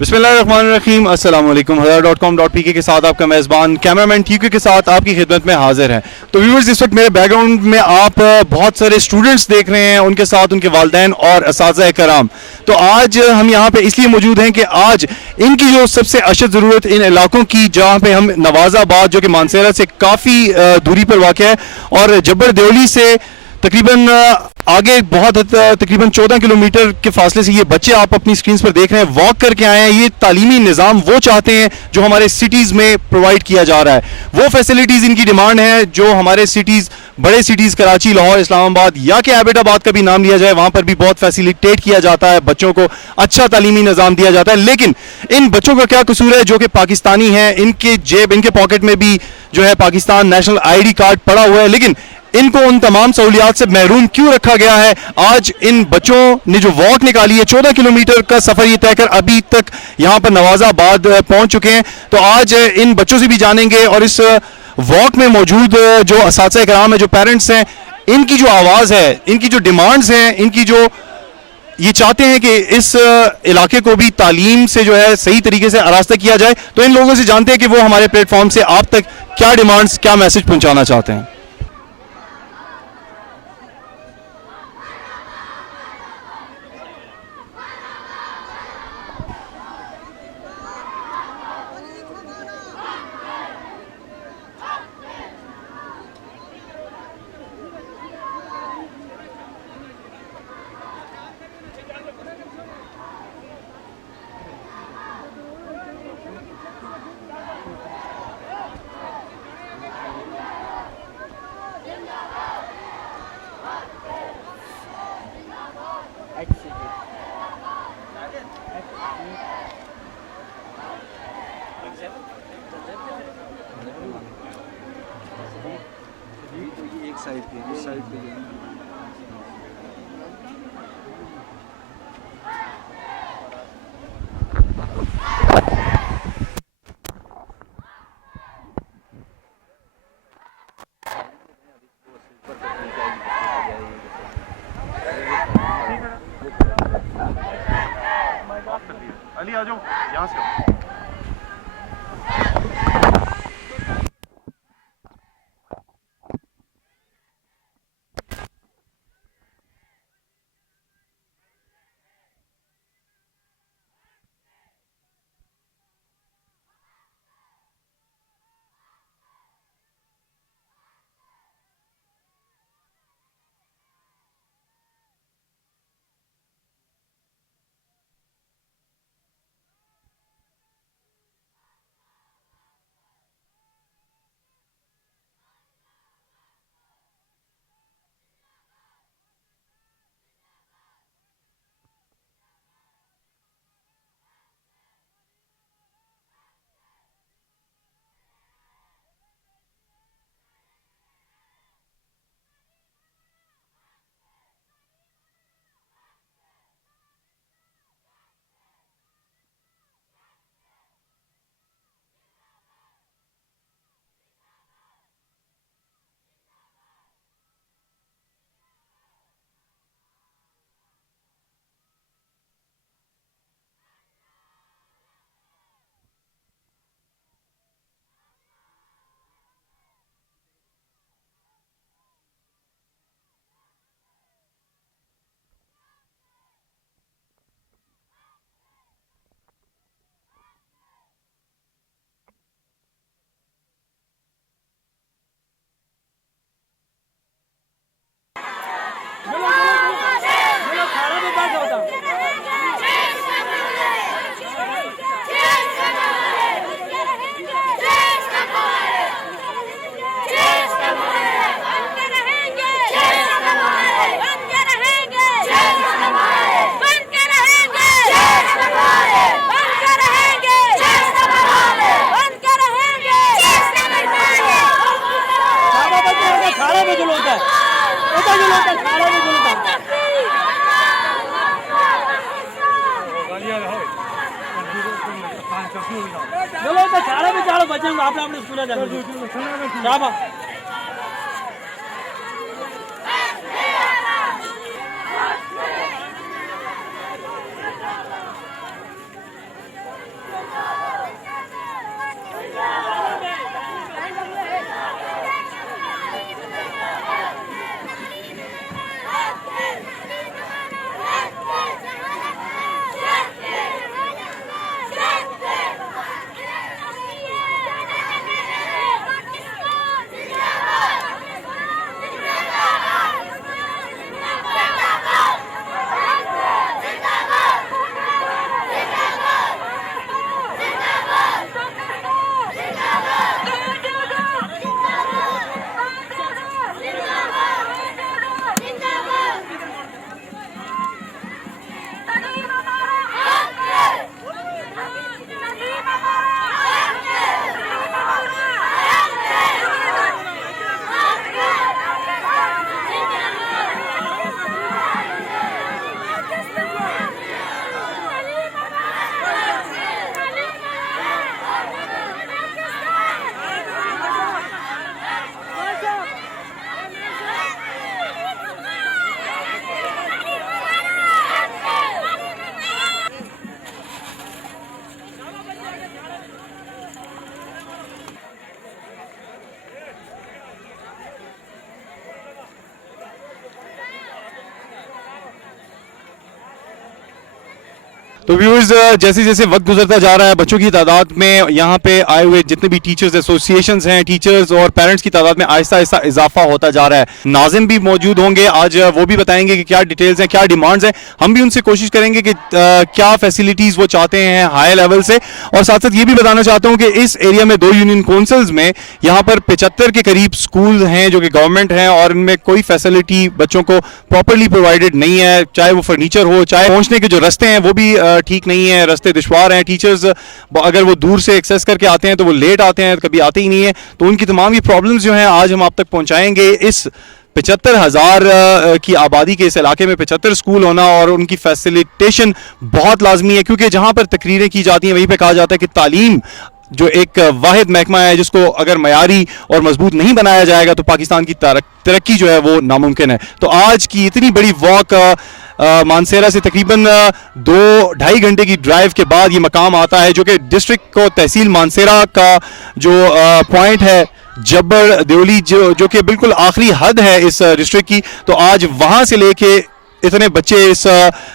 बिस्मिल्लाहिर्रहमानिर्रहीम अस्सलाम वालेकुम hazara.com.pk के साथ आपका मेज़बान कैमरामैन TK के साथ आपकी खिदमत में हाजिर है। तो व्यूअर्स, इस वक्त मेरे बैकग्राउंड में आप बहुत सारे स्टूडेंट्स देख रहे हैं, उनके साथ उनके वालिदैन और असातिज़ा कराम। तो आज हम यहाँ पे इसलिए मौजूद हैं कि आज इनकी जो सबसे अशद ज़रूरत इन इलाकों की, जहाँ पे हम नवाज़ाबाद जो कि मानसेरा से काफ़ी दूरी पर वाक़ है और जब्बर देवली से तकरीबन आगे बहुत तकरीबन 14 किलोमीटर के फासले से ये बच्चे आप अपनी स्क्रीन पर देख रहे हैं वॉक करके आए हैं। ये तालीमी निज़ाम वो चाहते हैं जो हमारे सिटीज़ में प्रोवाइड किया जा रहा है, वो फैसिलिटीज़ इनकी डिमांड है जो हमारे सिटीज़, बड़े सिटीज़ कराची, लाहौर, इस्लामाबाद या कि एबटाबाद का भी नाम लिया जाए, वहाँ पर भी बहुत फैसिलिटेट किया जाता है, बच्चों को अच्छा तालीमी निज़ाम दिया जाता है। लेकिन इन बच्चों का क्या कसूर है जो कि पाकिस्तानी हैं, इनके जेब, इनके पॉकेट में भी जो है पाकिस्तान नेशनल ID कार्ड पड़ा हुआ है, लेकिन इनको उन तमाम सहूलियात से महरूम क्यों रखा गया है? आज इन बच्चों ने जो वॉक निकाली है, 14 किलोमीटर का सफ़र ये तय कर अभी तक यहाँ पर नवाज़ाबाद पहुँच चुके हैं। तो आज इन बच्चों से भी जानेंगे और इस वॉक में मौजूद जो असातिज़ा कराम है, जो पेरेंट्स हैं, इनकी जो आवाज़ है, इनकी जो डिमांड्स हैं, इनकी जो ये चाहते हैं कि इस इलाके को भी तालीम से जो है सही तरीके से आरास्ता किया जाए। तो इन लोगों से जानते हैं कि वो हमारे प्लेटफॉर्म से आप तक क्या डिमांड्स, क्या मैसेज पहुँचाना चाहते हैं। अली आ जाओ, यहाँ से आओ। चलो तो सारे भी चालो बच्चे आपने अपने स्कूल जाना तो व्यूअर्स जैसे जैसे वक्त गुजरता जा रहा है बच्चों की तादाद में यहाँ पे आए हुए जितने भी टीचर्स एसोसिएशंस हैं टीचर्स और पेरेंट्स की तादाद में आहिस्ता आहिस्ता इजाफा होता जा रहा है। नाज़िम भी मौजूद होंगे आज, वो भी बताएंगे कि क्या डिटेल्स हैं क्या डिमांड्स हैं। हम भी उनसे कोशिश करेंगे कि क्या फैसिलिटीज़ वो चाहते हैं हाई लेवल से, और साथ साथ ये भी बताना चाहता हूँ कि इस एरिया में 2 यूनियन काउंसिल्स में यहाँ पर 75 के करीब स्कूल हैं जो कि गवर्नमेंट हैं और इनमें कोई फैसिलिटी बच्चों को प्रॉपरली प्रोवाइडेड नहीं है, चाहे वो फर्नीचर हो चाहे पहुँचने के जो रास्ते हैं वो भी ठीक नहीं है, रास्ते दुश्वार हैं। टीचर्स अगर वो दूर से एक्सेस करके आते हैं तो वो लेट आते हैं, कभी आते ही नहीं है। तो उनकी तमाम ये प्रॉब्लम्स जो हैं आज हम आप तक पहुंचाएंगे। इस 75,000 की आबादी के इस इलाके में 75 स्कूल होना और उनकी फैसिलिटेशन बहुत लाजमी है, क्योंकि जहाँ पर तकरीरें की जाती हैं वहीं पर कहा जाता है कि तालीम जो एक वाहिद महकमा है जिसको अगर मयारी और मजबूत नहीं बनाया जाएगा तो पाकिस्तान की तरक्की जो है वो नामुमकिन है। तो आज की इतनी बड़ी वॉक मानसेरा से तकरीबन 2-2.5 घंटे की ड्राइव के बाद ये मकाम आता है जो कि डिस्ट्रिक्ट को तहसील मानसेरा का जो पॉइंट है जब्बर देवली जो कि बिल्कुल आखिरी हद है इस डिस्ट्रिक्ट की। तो आज वहाँ से लेके इतने बच्चे इस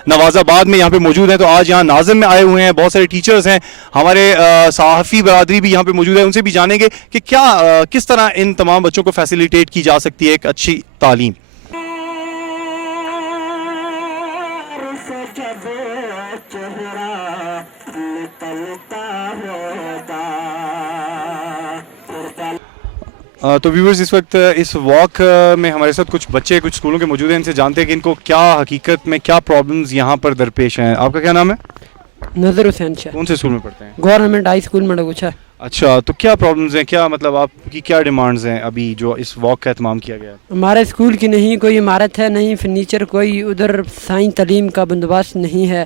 नवाज़ाबाद में यहाँ पे मौजूद हैं। तो आज यहाँ नाज़िम में आए हुए हैं, बहुत सारे टीचर्स हैं, हमारे सहाफ़ी बरादरी भी यहाँ पे मौजूद है। उनसे भी जानेंगे कि क्या किस तरह इन तमाम बच्चों को फैसिलिटेट की जा सकती है एक अच्छी तालीम। तो व्यूअर्स इस वक्त इस वॉक में हमारे साथ कुछ बच्चे कुछ स्कूलों के मौजूद हैं, इनसे जानते हैं कि इनको क्या हकीकत में क्या प्रॉब्लम्स यहाँ पर दरपेश हैं। आपका क्या नाम है? नजर हुसैन शाह। कौन से स्कूल में पढ़ते हैं? गवर्नमेंट हाई स्कूल में डगुछा। अच्छा, तो क्या प्रॉब्लम्स हैं, क्या मतलब आपकी क्या डिमांड्स हैं अभी जो इस वॉक का एहतमाम किया गया है? हमारे स्कूल की नहीं कोई इमारत है, नहीं फर्नीचर, कोई उधर साइंस तालीम का बंदोबस्त नहीं है।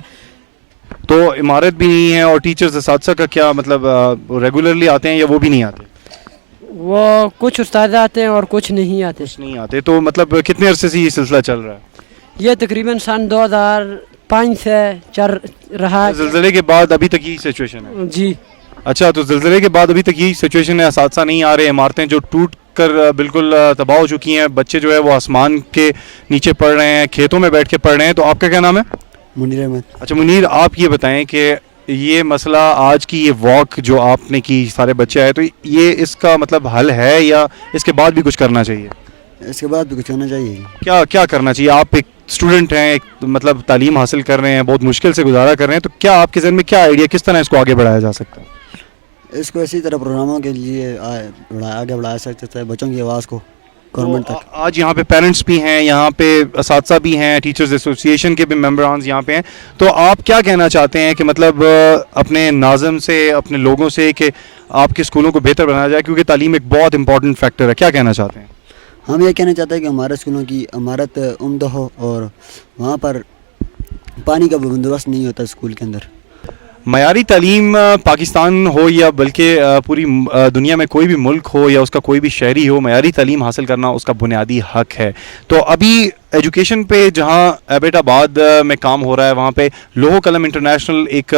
तो इमारत भी नहीं है और टीचर्स असातिज़ा का क्या मतलब रेगुलरली आते हैं या वो भी नहीं आते? वो कुछ उस्ताद आते हैं और कुछ नहीं आते। कुछ नहीं आते। तो मतलब कितने अरसे से ये सिलसिला चल रहा है? ये तकरीबन सन 2005 से चल रहा है। ज़िलज़ले के बाद अभी तक यही सिचुएशन है? जी। अच्छा, तो ज़िलज़ले के बाद अभी तक यही सिचुएशन है, असातिज़ा नहीं आ रहे, इमारतें जो टूट कर बिल्कुल तबाह हो चुकी हैं, बच्चे जो है वो आसमान के नीचे पढ़ रहे हैं, खेतों में बैठ के पढ़ रहे हैं। तो आपका क्या नाम है? मुनीर अहमद। अच्छा मुनीर, आप ये बताएं कि ये मसला आज की ये वॉक जो आपने की, सारे बच्चे आए, तो ये इसका मतलब हल है या इसके बाद भी कुछ करना चाहिए? इसके बाद भी कुछ करना चाहिए। क्या क्या करना चाहिए? आप एक स्टूडेंट हैं, एक मतलब तालीम हासिल कर रहे हैं, बहुत मुश्किल से गुजारा कर रहे हैं, तो क्या आपके ज़हन में क्या आइडिया, किस तरह इसको आगे बढ़ाया जा सकता है? इसको इसी तरह प्रोग्रामों के लिए आगे बढ़ाया सकते हैं, बच्चों की आवाज़ को गवर्नमेंट तक। आज यहाँ पे पेरेंट्स भी हैं, यहाँ पे असातिज़ा भी हैं, टीचर्स एसोसिएशन के भी मेंबरान यहाँ पे हैं। तो आप क्या कहना चाहते हैं कि मतलब अपने नाज़िम से, अपने लोगों से कि आपके स्कूलों को बेहतर बनाया जाए, क्योंकि तालीम एक बहुत इंपॉर्टेंट फैक्टर है, क्या कहना चाहते हैं? हम ये कहना चाहते हैं कि हमारे स्कूलों की इमारत उम्दा हो और वहाँ पर पानी का बंदोबस्त नहीं होता स्कूल के अंदर। मयारी तालीम पाकिस्तान हो या बल्कि पूरी दुनिया में कोई भी मुल्क हो या उसका कोई भी शहरी हो, मयारी तालीम हासिल करना उसका बुनियादी हक है। तो अभी एजुकेशन पे जहाँ एबटाबाद में काम हो रहा है, वहाँ पे लोहो कलम इंटरनेशनल एक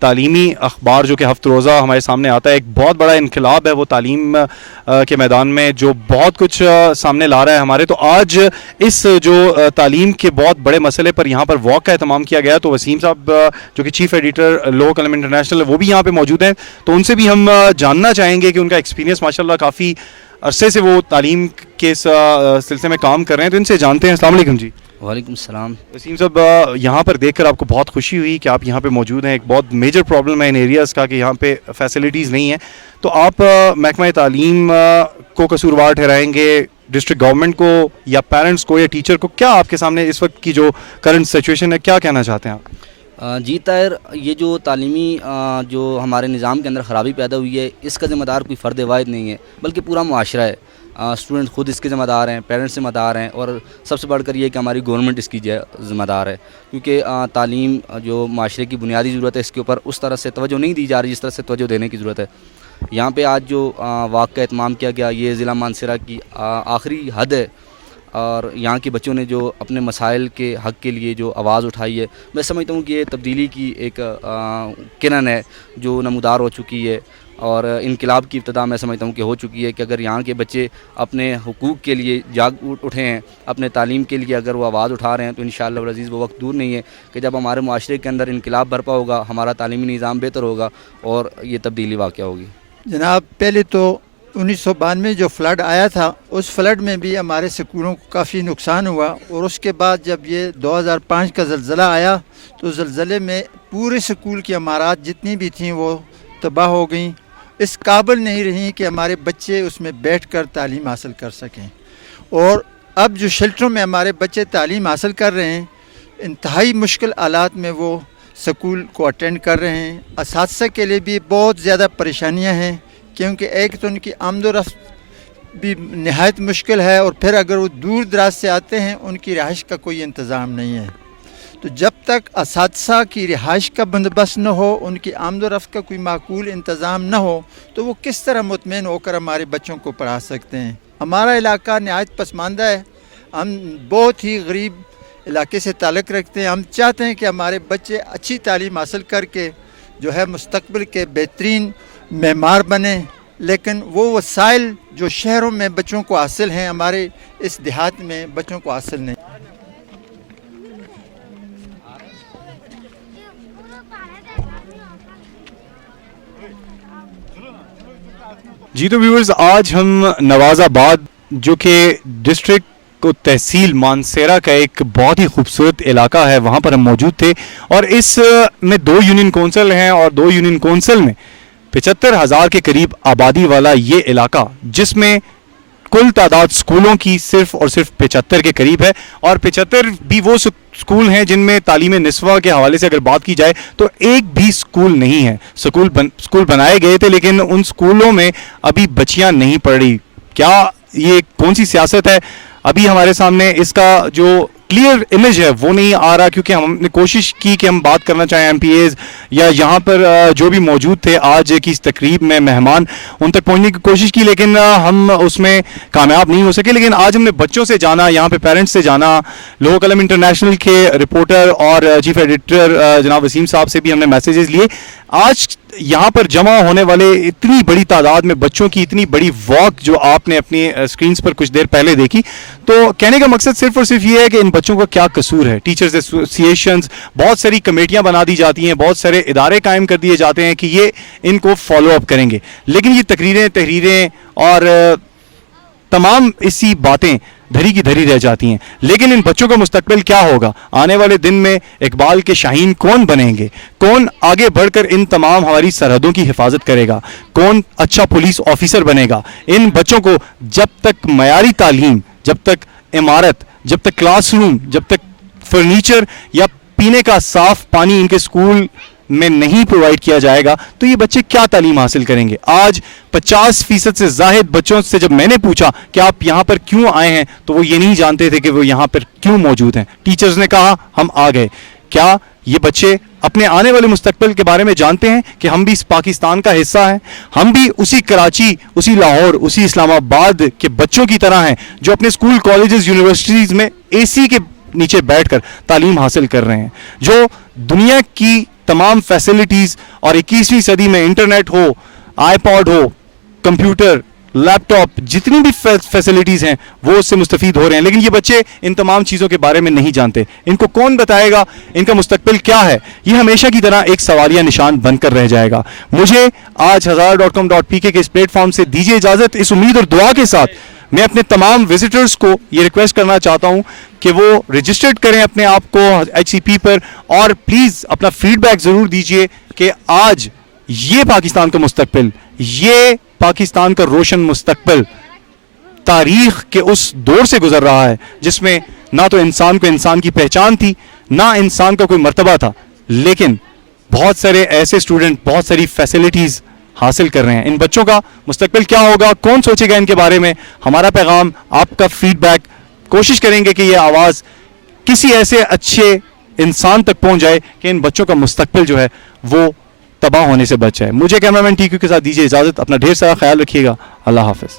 तालीमी अखबार जो कि हफ्ते रोज़ा हमारे सामने आता है, एक बहुत बड़ा इनकलाब है वो तालीम के मैदान में, जो बहुत कुछ सामने ला रहा है हमारे। तो आज इस जो तालीम के बहुत बड़े मसले पर यहाँ पर वॉक का एहतमाम किया गया, तो वसीम साहब जो कि चीफ़ एडिटर लोहो कलम इंटरनेशनल है वो भी यहाँ पे मौजूद हैं। तो उनसे भी हम जानना चाहेंगे कि उनका एक्सपीरियंस माशाल्लाह काफ़ी अरसे से वो तालीम के इस सिलसिले में काम कर रहे हैं, तो इनसे जानते हैं। अस्सलाम वालेकुम जी। वालेकुम सलाम। वसीम साहब, यहाँ पर देखकर आपको बहुत खुशी हुई कि आप यहाँ पे मौजूद हैं। एक बहुत मेजर प्रॉब्लम है इन एरियाज़ का कि यहाँ पे फैसिलिटीज़ नहीं है। तो आप महकमा तालीम को कसूरवार ठहराएंगे, डिस्ट्रिक्ट गवर्नमेंट को या पेरेंट्स को या टीचर को? क्या आपके सामने इस वक्त की जो करंट सिचुएशन है, क्या कहना चाहते हैं आप? जी ताहिर, ये जो तालीमी जो हमारे निज़ाम के अंदर ख़राबी पैदा हुई है, इसका ज़िम्मेदार कोई फ़र्द वाहिद नहीं है, बल्कि पूरा मुआशरा है। स्टूडेंट खुद इसके ज़िम्मेदार हैं, पेरेंट्स ज़िम्मेदार हैं, और सबसे बढ़कर ये कि हमारी गवर्नमेंट इसकी ज़िम्मेदार है, क्योंकि तालीम जो माशरे की बुनियादी ज़रूरत है, इसके ऊपर उस तरह से तवज्जो नहीं दी जा रही जिस तरह से तवज्जो देने की ज़रूरत है। यहाँ पे आज जो वाक़ का एहतमाम किया गया, ये ज़िला मानसरा की आखिरी हद है, और यहाँ के बच्चों ने जो अपने मसाइल के हक़ के लिए जो आवाज़ उठाई है, मैं समझता हूँ कि ये तब्दीली की एक किरण है जो नमूदार हो चुकी है। اور انقلاب کی ابتدا میں سمجھتا ہوں کہ ہو چکی ہے کہ اگر یہاں کے بچے اپنے حقوق کے لیے جاگ اٹھے ہیں، اپنے تعلیم کے لیے اگر وہ آواز اٹھا رہے ہیں، تو انشاءاللہ العزیز وہ وقت دور نہیں ہے کہ جب ہمارے معاشرے کے اندر انقلاب برپا ہوگا، ہمارا تعلیمی نظام بہتر ہوگا اور یہ تبدیلی واقع ہوگی۔ جناب، پہلے تو 1992 جو فلڈ آیا تھا، اس فلڈ میں بھی ہمارے سکولوں کو کافی نقصان ہوا، اور اس کے بعد جب یہ 2005 کا زلزلہ آیا تو زلزلے میں پورے سکول کی عمارات جتنی بھی تھیں وہ تباہ ہو گئیں، اس قابل نہیں رہیں کہ ہمارے بچے اس میں بیٹھ کر تعلیم حاصل کر سکیں۔ اور اب جو شیلٹروں میں ہمارے بچے تعلیم حاصل کر رہے ہیں، انتہائی مشکل حالات میں وہ سکول کو اٹینڈ کر رہے ہیں۔ اساتذہ کے لیے بھی بہت زیادہ پریشانیاں ہیں، کیونکہ ایک تو ان کی آمد و رفت بھی نہایت مشکل ہے، اور پھر اگر وہ دور دراز سے آتے ہیں ان کی رہائش کا کوئی انتظام نہیں ہے۔ تو جب تک اساتذہ کی رہائش کا بندوبست نہ ہو، ان کی آمد و رفت کا کوئی معقول انتظام نہ ہو، تو وہ کس طرح مطمئن ہو کر ہمارے بچوں کو پڑھا سکتے ہیں۔ ہمارا علاقہ نہایت پسماندہ ہے، ہم بہت ہی غریب علاقے سے تعلق رکھتے ہیں۔ ہم چاہتے ہیں کہ ہمارے بچے اچھی تعلیم حاصل کر کے جو ہے مستقبل کے بہترین معمار بنیں، لیکن وہ وسائل جو شہروں میں بچوں کو حاصل ہیں، ہمارے اس دیہات میں بچوں کو حاصل نہیں۔ جی تو ویورز، آج ہم نواز آباد جو کہ ڈسٹرکٹ کو تحصیل مانسیرا کا ایک بہت ہی خوبصورت علاقہ ہے، وہاں پر ہم موجود تھے، اور اس میں 2 یونین کونسل ہیں، اور 2 یونین کونسل میں 75,000 کے قریب آبادی والا یہ علاقہ، جس میں کل تعداد سکولوں کی صرف اور صرف 75 کے قریب ہے، اور 75 بھی وہ سکول ہیں جن میں تعلیم نسواں کے حوالے سے اگر بات کی جائے تو ایک بھی سکول نہیں ہے۔ سکول بنائے گئے تھے لیکن ان سکولوں میں ابھی بچیاں نہیں پڑھ رہی۔ کیا یہ کون سی سیاست ہے؟ ابھی ہمارے سامنے اس کا جو کلیئر امیج ہے وہ نہیں آ رہا، کیونکہ ہم نے کوشش کی کہ ہم بات کرنا چاہیں ایم پی ایز یا یہاں پر جو بھی موجود تھے آج کی اس تقریب میں مہمان، ان تک پہنچنے کی کوشش کی، لیکن ہم اس میں کامیاب نہیں ہو سکے۔ لیکن آج ہم نے بچوں سے جانا، یہاں پہ پیرنٹس سے جانا، لوگو قلم انٹرنیشنل کے رپورٹر اور چیف ایڈیٹر جناب وسیم صاحب سے بھی ہم نے میسیجز لیے۔ آج یہاں پر جمع ہونے والے اتنی بڑی تعداد میں بچوں کی اتنی بڑی واک جو آپ نے اپنی اسکرینز پر کچھ دیر پہلے دیکھی، تو کہنے کا مقصد صرف اور صرف یہ ہے کہ ان بچوں کا کیا قصور ہے۔ ٹیچرز ایسوسیشنز، بہت ساری کمیٹیاں بنا دی جاتی ہیں، بہت سارے ادارے قائم کر دیے جاتے ہیں کہ یہ ان کو فالو اپ کریں گے، لیکن یہ تحریریں اور تمام اسی باتیں دھری کی دھری رہ جاتی ہیں۔ لیکن ان بچوں کا مستقبل کیا ہوگا؟ آنے والے دن میں اقبال کے شاہین کون بنیں گے؟ کون آگے بڑھ کر ان تمام ہماری سرحدوں کی حفاظت کرے گا؟ کون اچھا پولیس آفیسر بنے گا؟ ان بچوں کو جب تک معیاری تعلیم، جب تک عمارت، جب تک کلاس روم، جب تک فرنیچر یا پینے کا صاف پانی ان کے سکول میں نہیں پرووائڈ کیا جائے گا تو یہ بچے کیا تعلیم حاصل کریں گے؟ آج 50% سے زائد بچوں سے جب میں نے پوچھا کہ آپ یہاں پر کیوں آئے ہیں تو وہ یہ نہیں جانتے تھے کہ وہ یہاں پر کیوں موجود ہیں۔ ٹیچرز نے کہا ہم آ گئے۔ کیا یہ بچے اپنے آنے والے مستقبل کے بارے میں جانتے ہیں کہ ہم بھی اس پاکستان کا حصہ ہیں؟ ہم بھی اسی کراچی، اسی لاہور، اسی اسلام آباد کے بچوں کی طرح ہیں جو اپنے اسکول، کالجز، یونیورسٹیز میں اے سی کے نیچے بیٹھ کر تعلیم حاصل کر رہے ہیں، جو دنیا کی تمام فیسلٹیز اور 21ویں صدی میں انٹرنیٹ ہو، آئی پاڈ ہو، کمپیوٹر، لیپ ٹاپ، جتنی بھی فیسلٹیز ہیں وہ اس سے مستفید ہو رہے ہیں، لیکن یہ بچے ان تمام چیزوں کے بارے میں نہیں جانتے۔ ان کو کون بتائے گا ان کا مستقبل کیا ہے؟ یہ ہمیشہ کی طرح ایک سوالیہ نشان بن کر رہ جائے گا۔ مجھے آج hazara.com.pk کے اس پلیٹ فارم سے دیجیے اجازت۔ اس امید اور دعا کے ساتھ میں اپنے تمام وزٹرز کو یہ ریکویسٹ کرنا چاہتا ہوں کہ وہ رجسٹرڈ کریں اپنے آپ کو HCP پر، اور پلیز اپنا فیڈ بیک ضرور دیجیے کہ آج یہ پاکستان کا مستقبل، یہ پاکستان کا روشن مستقبل تاریخ کے اس دور سے گزر رہا ہے جس میں نہ تو انسان کو انسان کی پہچان تھی، نہ انسان کا کوئی مرتبہ تھا، لیکن بہت سارے ایسے اسٹوڈنٹ بہت ساری فیسلٹیز حاصل کر رہے ہیں۔ ان بچوں کا مستقبل کیا ہوگا؟ کون سوچے گا ان کے بارے میں؟ ہمارا پیغام، آپ کا فیڈ بیک، کوشش کریں گے کہ یہ آواز کسی ایسے اچھے انسان تک پہنچ جائے کہ ان بچوں کا مستقبل جو ہے وہ تباہ ہونے سے بچ جائے۔ مجھے کیمرہ مین TQ کے ساتھ دیجیے اجازت۔ اپنا ڈھیر سارا خیال رکھیے گا۔ اللہ حافظ۔